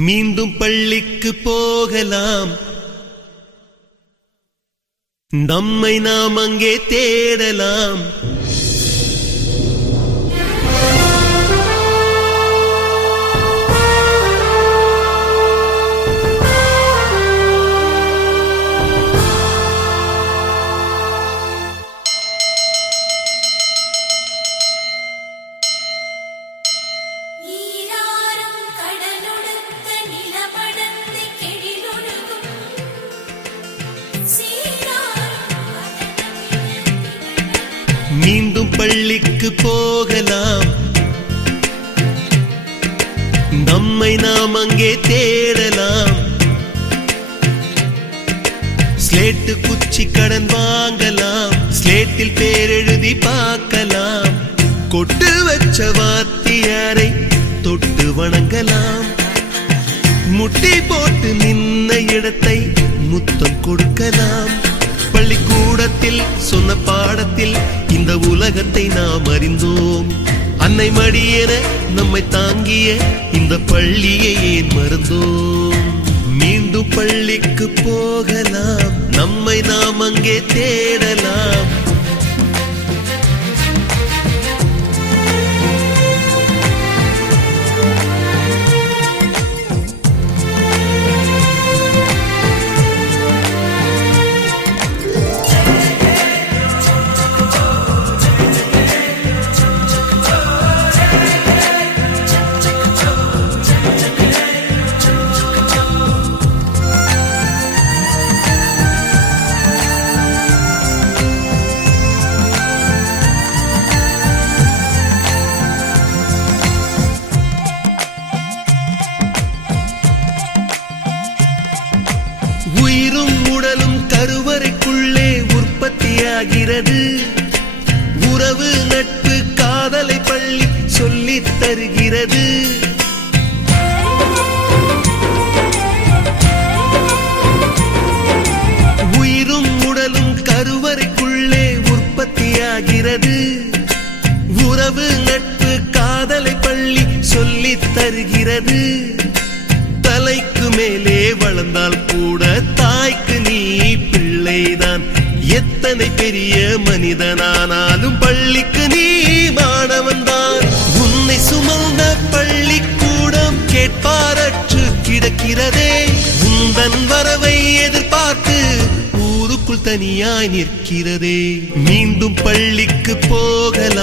மீண்டும் பள்ளிக்கு போகலாம், நம்மை நாம் அங்கே தேடலாம். மீண்டும் பள்ளிக்கு போகலாம், நம்மை நாம் அங்கே தேடலாம். ஸ்லேட்டு குச்சி கடன் வாங்கலாம், ஸ்லேட்டில் பேர் எழுதி பார்க்கலாம். கொட்டு வச்ச வாத்தியாரை தொட்டு வணங்கலாம். முட்டி போட்டு நின்ன இடத்தை முத்தம் கொடுக்கலாம். பள்ளிக்கூடத்தில் சொன்ன பாடத்தில் இந்த உலகத்தை நாம் அறிந்தோம். அன்னை மடியென நம்மை தாங்கிய இந்த பள்ளியை ஏன் மறந்தோம்? மீண்டும் பள்ளிக்கு போகலாம், நம்மை நாம் அங்கே தேடலாம். உயிரும் உடலும் கருவறைக்குள்ளே உற்பத்தியாகிறது. உறவு நட்பு காதலை பள்ளி சொல்லித் தருகிறது. உயிரும் உடலும் கருவறைக்குள்ளே உற்பத்தியாகிறது. உறவு நட்பு காதலை பள்ளி சொல்லித் தருகிறது. தலைக்கு மேலே வளர்ந்தால் கூட தாய்க்கு நீ பிள்ளைதான். எத்தனை பெரிய மனிதனானாலும் பள்ளிக்கு நீ மாணவன்தான். உன்னை சுமந்த பள்ளிக்கூடம் கேட்பாரற்று கிடக்கிறதே. உந்தன் வரவை எதிர்பார்த்து ஊருக்குள் தனியாய் நிற்கிறதே. மீண்டும் பள்ளிக்கு போகலாம்.